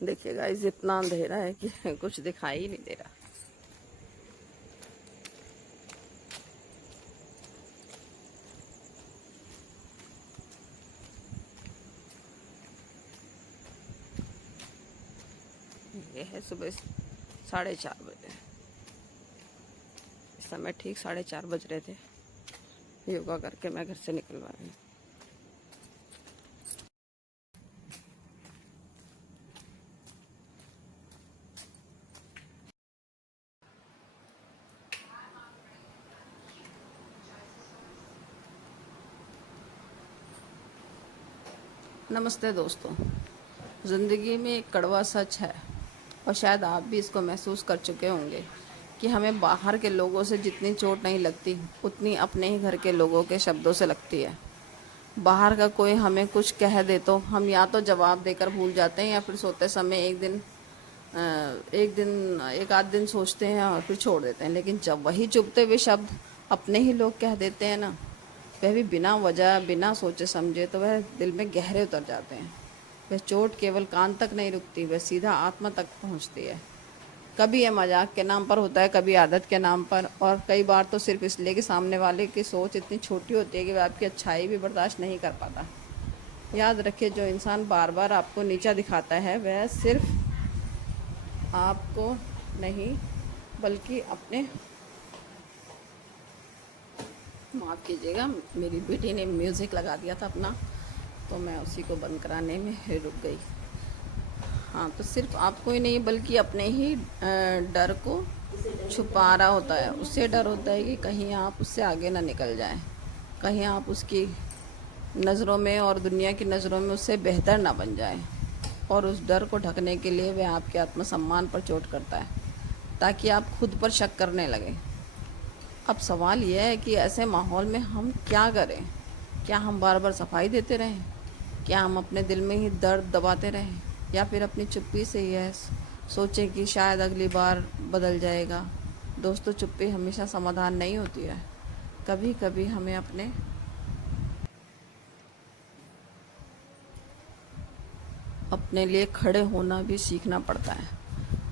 देखिए गाइस, इतना अंधेरा है कि कुछ दिखाई ही नहीं दे रहा। ये है सुबह 4:30 बजे। इस समय ठीक 4:30 बज रहे थे। योगा करके मैं घर से निकल आई हूँ। नमस्ते दोस्तों। ज़िंदगी में एक कड़वा सच है, और शायद आप भी इसको महसूस कर चुके होंगे कि हमें बाहर के लोगों से जितनी चोट नहीं लगती, उतनी अपने ही घर के लोगों के शब्दों से लगती है। बाहर का कोई हमें कुछ कह दे तो हम या तो जवाब देकर भूल जाते हैं, या फिर सोते समय एक आध दिन सोचते हैं और फिर छोड़ देते हैं। लेकिन जब वही चुभते हुए शब्द अपने ही लोग कह देते हैं ना, वह भी बिना वजह, बिना सोचे समझे, तो वह दिल में गहरे उतर जाते हैं। वह चोट केवल कान तक नहीं रुकती, वह सीधा आत्मा तक पहुंचती है। कभी यह मजाक के नाम पर होता है, कभी आदत के नाम पर, और कई बार तो सिर्फ इसलिए कि सामने वाले की सोच इतनी छोटी होती है कि वह आपकी अच्छाई भी बर्दाश्त नहीं कर पाता। याद रखिए, जो इंसान बार बार आपको नीचा दिखाता है, वह सिर्फ आपको नहीं बल्कि अपने, माफ़ कीजिएगा, मेरी बेटी ने म्यूज़िक लगा दिया था अपना, तो मैं उसी को बंद कराने में रुक गई। हाँ, तो सिर्फ आपको ही नहीं बल्कि अपने ही डर को छुपा रहा होता है। उससे डर होता है कि कहीं आप उससे आगे ना निकल जाएं, कहीं आप उसकी नज़रों में और दुनिया की नज़रों में उससे बेहतर ना बन जाएं, और उस डर को ढकने के लिए वह आपके आत्मसम्मान पर चोट करता है, ताकि आप खुद पर शक करने लगें। अब सवाल यह है कि ऐसे माहौल में हम क्या करें? क्या हम बार बार सफाई देते रहें? क्या हम अपने दिल में ही दर्द दबाते रहें? या फिर अपनी चुप्पी से यह सोचें कि शायद अगली बार बदल जाएगा? दोस्तों, चुप्पी हमेशा समाधान नहीं होती है। कभी कभी हमें अपने लिए खड़े होना भी सीखना पड़ता है।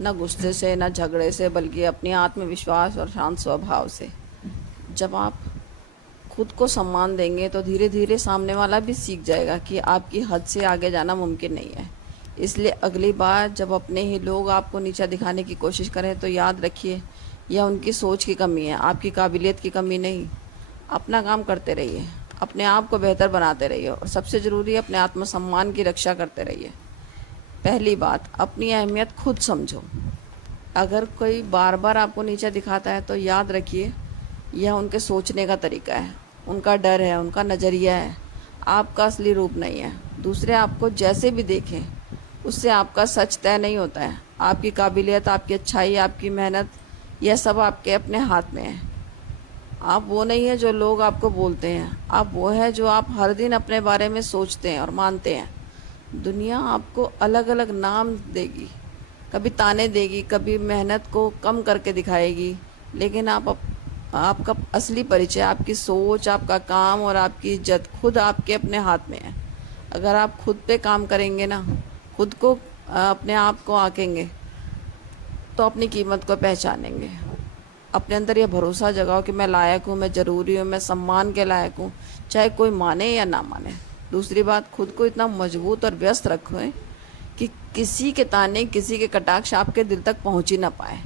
न गुस्से से, न झगड़े से, बल्कि अपने आत्मविश्वास और शांत स्वभाव से। जब आप खुद को सम्मान देंगे तो धीरे धीरे सामने वाला भी सीख जाएगा कि आपकी हद से आगे जाना मुमकिन नहीं है। इसलिए अगली बार जब अपने ही लोग आपको नीचा दिखाने की कोशिश करें, तो याद रखिए, यह उनकी सोच की कमी है, आपकी काबिलियत की कमी नहीं। अपना काम करते रहिए, अपने आप को बेहतर बनाते रहिए, और सबसे ज़रूरी है, अपने आत्मसम्मान की रक्षा करते रहिए। पहली बात, अपनी अहमियत खुद समझो। अगर कोई बार बार आपको नीचा दिखाता है, तो याद रखिए, यह उनके सोचने का तरीका है, उनका डर है, उनका नज़रिया है, आपका असली रूप नहीं है। दूसरे आपको जैसे भी देखें, उससे आपका सच तय नहीं होता है। आपकी काबिलियत, आपकी अच्छाई, आपकी मेहनत, यह सब आपके अपने हाथ में है। आप वो नहीं है जो लोग आपको बोलते हैं, आप वो है जो आप हर दिन अपने बारे में सोचते हैं और मानते हैं। दुनिया आपको अलग अलग नाम देगी, कभी ताने देगी, कभी मेहनत को कम करके दिखाएगी, लेकिन आपका असली परिचय, आपकी सोच, आपका काम और आपकी इज्जत खुद आपके अपने हाथ में है। अगर आप खुद पे काम करेंगे ना, खुद को, अपने आप को आंकेंगे, तो अपनी कीमत को पहचानेंगे। अपने अंदर यह भरोसा जगाओ कि मैं लायक हूँ, मैं ज़रूरी हूँ, मैं सम्मान के लायक हूँ, चाहे कोई माने या ना माने। दूसरी बात, खुद को इतना मजबूत और व्यस्त रखें कि किसी के ताने, किसी के कटाक्ष आपके दिल तक पहुँच ही ना पाए।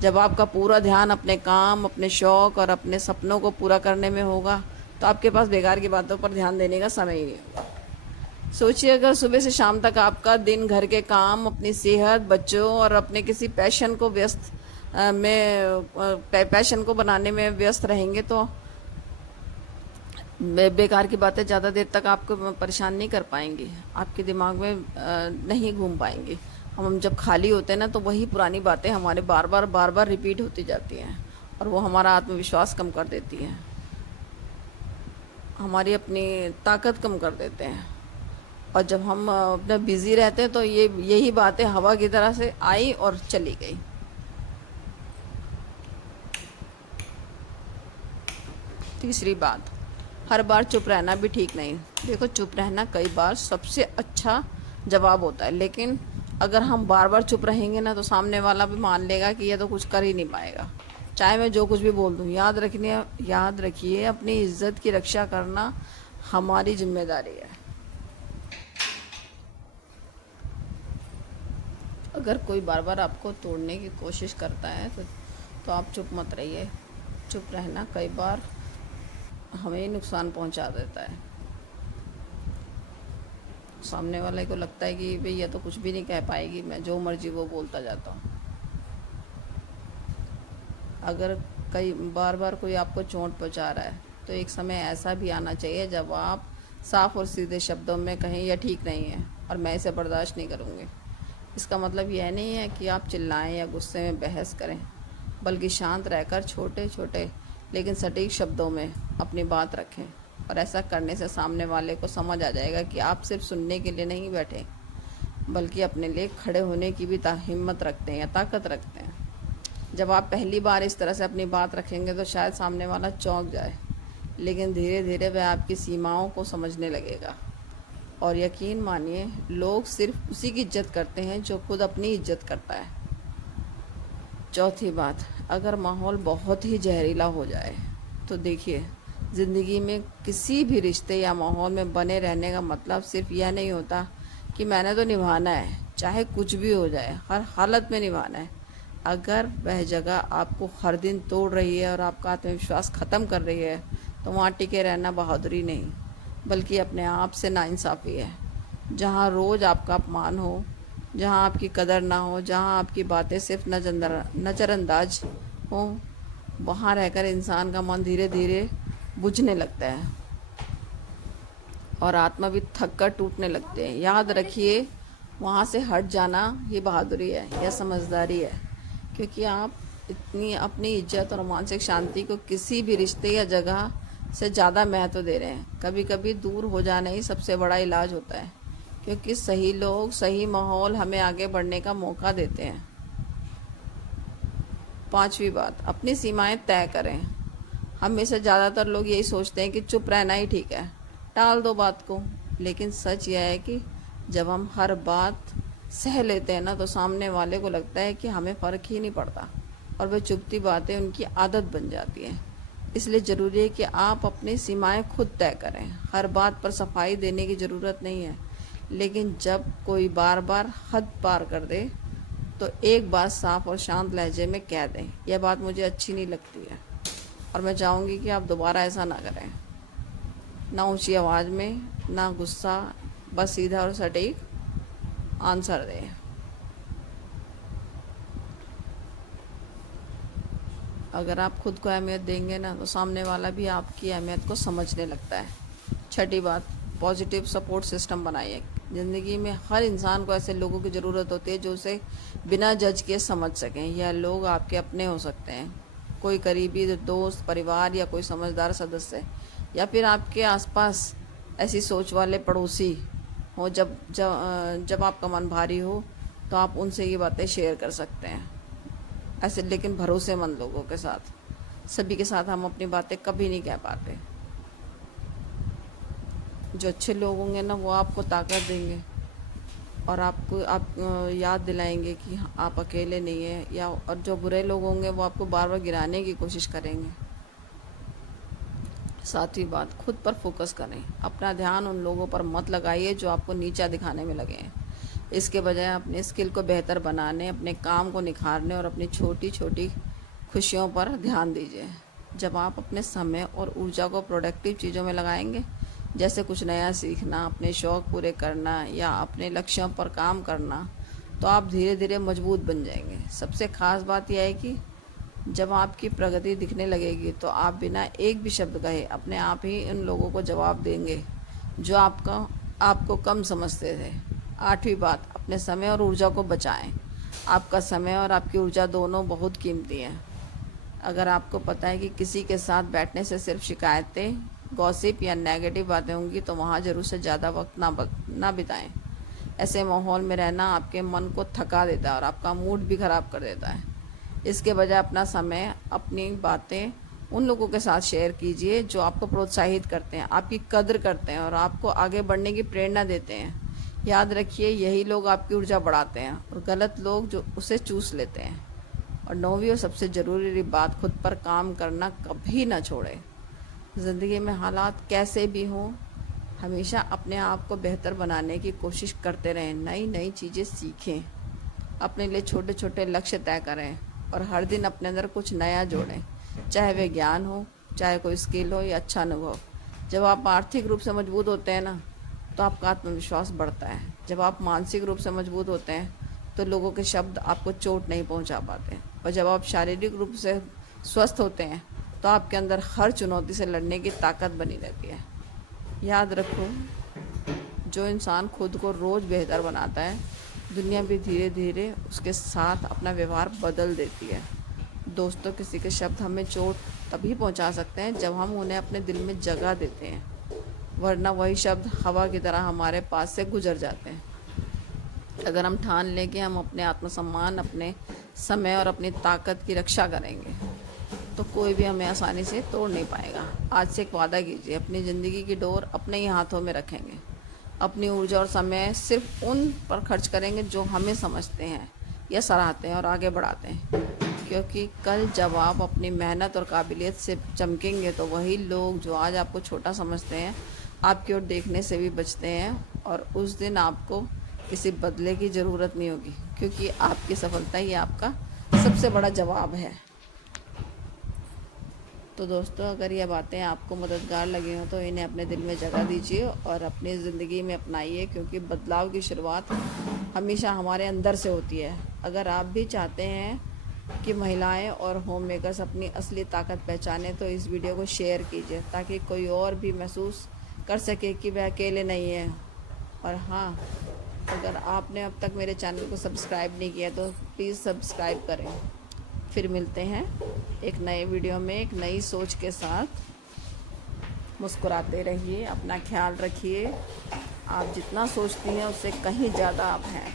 जब आपका पूरा ध्यान अपने काम, अपने शौक़ और अपने सपनों को पूरा करने में होगा, तो आपके पास बेकार की बातों पर ध्यान देने का समय ही नहीं होगा। सोचिए, अगर सुबह से शाम तक आपका दिन घर के काम, अपनी सेहत, बच्चों और अपने किसी पैशन को पैशन को बनाने में व्यस्त रहेंगे, तो बेकार की बातें ज़्यादा देर तक आपको परेशान नहीं कर पाएंगी, आपके दिमाग में नहीं घूम पाएंगी। हम जब खाली होते हैं ना, तो वही पुरानी बातें हमारे बार बार रिपीट होती जाती हैं, और वो हमारा आत्मविश्वास कम कर देती हैं, हमारी अपनी ताकत कम कर देते हैं। और जब हम अपना बिज़ी रहते हैं, तो यही बातें हवा की तरह से आई और चली गई। तीसरी बात, हर बार चुप रहना भी ठीक नहीं। देखो, चुप रहना कई बार सबसे अच्छा जवाब होता है, लेकिन अगर हम बार बार चुप रहेंगे ना तो सामने वाला भी मान लेगा कि ये तो कुछ कर ही नहीं पाएगा, चाहे मैं जो कुछ भी बोल दूँ। याद रखिए, अपनी इज्जत की रक्षा करना हमारी जिम्मेदारी है। अगर कोई बार बार आपको तोड़ने की कोशिश करता है तो आप चुप मत रहिए। चुप रहना कई बार हमें ही नुकसान पहुंचा देता है। सामने वाले को लगता है कि भाई ये तो कुछ भी नहीं कह पाएगी, मैं जो मर्जी वो बोलता जाता हूँ। अगर कई बार कोई आपको चोट पहुंचा रहा है तो एक समय ऐसा भी आना चाहिए जब आप साफ और सीधे शब्दों में कहें यह ठीक नहीं है और मैं इसे बर्दाश्त नहीं करूँगी। इसका मतलब यह नहीं है कि आप चिल्लाएं या गुस्से में बहस करें, बल्कि शांत रहकर छोटे छोटे लेकिन सटीक शब्दों में अपनी बात रखें। और ऐसा करने से सामने वाले को समझ आ जाएगा कि आप सिर्फ सुनने के लिए नहीं बैठे, बल्कि अपने लिए खड़े होने की भी हिम्मत रखते हैं या ताकत रखते हैं। जब आप पहली बार इस तरह से अपनी बात रखेंगे तो शायद सामने वाला चौंक जाए, लेकिन धीरे धीरे वह आपकी सीमाओं को समझने लगेगा। और यकीन मानिए, लोग सिर्फ उसी की इज्जत करते हैं जो खुद अपनी इज्जत करता है। चौथी बात, अगर माहौल बहुत ही जहरीला हो जाए तो देखिए, ज़िंदगी में किसी भी रिश्ते या माहौल में बने रहने का मतलब सिर्फ यह नहीं होता कि मैंने तो निभाना है, चाहे कुछ भी हो जाए, हर हालत में निभाना है। अगर वह जगह आपको हर दिन तोड़ रही है और आपका आत्मविश्वास ख़त्म कर रही है तो वहाँ टिके रहना बहादुरी नहीं, बल्कि अपने आप से नाइंसाफ़ी है। जहाँ रोज़ आपका अपमान हो, जहाँ आपकी कदर ना हो, जहाँ आपकी बातें सिर्फ नज़रअंदाज हो, वहाँ रहकर इंसान का मन धीरे धीरे बुझने लगता है और आत्मा भी थक कर टूटने लगते हैं। याद रखिए, वहाँ से हट जाना ये बहादुरी है, यह समझदारी है, क्योंकि आप इतनी अपनी इज्जत और मानसिक शांति को किसी भी रिश्ते या जगह से ज़्यादा महत्व दे रहे हैं। कभी कभी दूर हो जाना ही सबसे बड़ा इलाज होता है, क्योंकि सही लोग, सही माहौल हमें आगे बढ़ने का मौका देते हैं। पांचवी बात, अपनी सीमाएं तय करें। हम में से ज़्यादातर लोग यही सोचते हैं कि चुप रहना ही ठीक है, टाल दो बात को। लेकिन सच यह है कि जब हम हर बात सह लेते हैं ना तो सामने वाले को लगता है कि हमें फ़र्क ही नहीं पड़ता और वह चुपती बातें उनकी आदत बन जाती है। इसलिए ज़रूरी है कि आप अपनी सीमाएं खुद तय करें। हर बात पर सफाई देने की ज़रूरत नहीं है, लेकिन जब कोई बार बार हद पार कर दे तो एक बात साफ और शांत लहजे में कह दें, यह बात मुझे अच्छी नहीं लगती है और मैं चाहूँगी कि आप दोबारा ऐसा ना करें। ना ऊंची आवाज़ में, ना गुस्सा, बस सीधा और सटीक आंसर दें। अगर आप खुद को अहमियत देंगे ना तो सामने वाला भी आपकी अहमियत को समझने लगता है। छठी बात, पॉजिटिव सपोर्ट सिस्टम बनाइए। ज़िंदगी में हर इंसान को ऐसे लोगों की ज़रूरत होती है जो उसे बिना जज किए समझ सकें। यह लोग आपके अपने हो सकते हैं, कोई करीबी दोस्त, परिवार या कोई समझदार सदस्य, या फिर आपके आसपास ऐसी सोच वाले पड़ोसी हो। जब आपका मन भारी हो तो आप उनसे ये बातें शेयर कर सकते हैं। ऐसे लेकिन भरोसेमंद लोगों के साथ, सभी के साथ हम अपनी बातें कभी नहीं कह पाते। जो अच्छे लोग होंगे ना वो आपको ताकत देंगे और आप याद दिलाएंगे कि आप अकेले नहीं हैं, या और जो बुरे लोग होंगे वो आपको बार बार गिराने की कोशिश करेंगे। सातवीं बात, खुद पर फोकस करें। अपना ध्यान उन लोगों पर मत लगाइए जो आपको नीचा दिखाने में लगे हैं। इसके बजाय अपने स्किल को बेहतर बनाने, अपने काम को निखारने और अपनी छोटी छोटी खुशियों पर ध्यान दीजिए। जब आप अपने समय और ऊर्जा को प्रोडक्टिव चीज़ों में लगाएंगे, जैसे कुछ नया सीखना, अपने शौक़ पूरे करना या अपने लक्ष्यों पर काम करना, तो आप धीरे धीरे मजबूत बन जाएंगे। सबसे ख़ास बात यह है कि जब आपकी प्रगति दिखने लगेगी तो आप बिना एक भी शब्द कहे अपने आप ही उन लोगों को जवाब देंगे जो आपको कम समझते थे। आठवीं बात, अपने समय और ऊर्जा को बचाएं। आपका समय और आपकी ऊर्जा दोनों बहुत कीमती हैं। अगर आपको पता है कि किसी के साथ बैठने से सिर्फ शिकायतें, गॉसिप या नेगेटिव बातें होंगी तो वहाँ ज़रूर से ज़्यादा वक्त ना बिताएं। ऐसे माहौल में रहना आपके मन को थका देता है और आपका मूड भी ख़राब कर देता है। इसके बजाय अपना समय, अपनी बातें उन लोगों के साथ शेयर कीजिए जो आपको प्रोत्साहित करते हैं, आपकी कद्र करते हैं और आपको आगे बढ़ने की प्रेरणा देते हैं। याद रखिए, यही लोग आपकी ऊर्जा बढ़ाते हैं और गलत लोग जो उसे चूस लेते हैं। और 9वीं और सबसे ज़रूरी बात, खुद पर काम करना कभी ना छोड़ें। ज़िंदगी में हालात कैसे भी हों, हमेशा अपने आप को बेहतर बनाने की कोशिश करते रहें। नई नई चीज़ें सीखें, अपने लिए छोटे छोटे लक्ष्य तय करें और हर दिन अपने अंदर कुछ नया जोड़ें, चाहे वे ज्ञान हो, चाहे कोई स्किल हो या अच्छा अनुभव। जब आप आर्थिक रूप से मजबूत होते हैं ना, तो आपका आत्मविश्वास बढ़ता है। जब आप मानसिक रूप से मजबूत होते हैं तो लोगों के शब्द आपको चोट नहीं पहुंचा पाते। और जब आप शारीरिक रूप से स्वस्थ होते हैं तो आपके अंदर हर चुनौती से लड़ने की ताकत बनी रहती है। याद रखो, जो इंसान खुद को रोज़ बेहतर बनाता है, दुनिया भी धीरे धीरे उसके साथ अपना व्यवहार बदल देती है। दोस्तों, किसी के शब्द हमें चोट तभी पहुंचा सकते हैं जब हम उन्हें अपने दिल में जगह देते हैं, वरना वही शब्द हवा की तरह हमारे पास से गुजर जाते हैं। अगर हम ठान लें कि हम अपने आत्मसम्मान, अपने समय और अपनी ताकत की रक्षा करेंगे, तो कोई भी हमें आसानी से तोड़ नहीं पाएगा। आज से एक वादा कीजिए, अपनी ज़िंदगी की डोर अपने ही हाथों में रखेंगे। अपनी ऊर्जा और समय सिर्फ उन पर खर्च करेंगे जो हमें समझते हैं या सराहते हैं और आगे बढ़ाते हैं। क्योंकि कल जब आप अपनी मेहनत और काबिलियत से चमकेंगे, तो वही लोग जो आज आपको छोटा समझते हैं, आपकी ओर देखने से भी बचते हैं। और उस दिन आपको किसी बदले की ज़रूरत नहीं होगी, क्योंकि आपकी सफलता ही आपका सबसे बड़ा जवाब है। तो दोस्तों, अगर ये बातें आपको मददगार लगी हों तो इन्हें अपने दिल में जगह दीजिए और अपनी ज़िंदगी में अपनाइए, क्योंकि बदलाव की शुरुआत हमेशा हमारे अंदर से होती है। अगर आप भी चाहते हैं कि महिलाएं और होम मेकर्स अपनी असली ताकत पहचानें, तो इस वीडियो को शेयर कीजिए ताकि कोई और भी महसूस कर सके कि वह अकेले नहीं है। और हाँ, अगर आपने अब तक मेरे चैनल को सब्सक्राइब नहीं किया तो प्लीज़ सब्सक्राइब करें। फिर मिलते हैं एक नए वीडियो में एक नई सोच के साथ। मुस्कुराते रहिए, अपना ख्याल रखिए। आप जितना सोचती हैं उससे कहीं ज़्यादा आप हैं।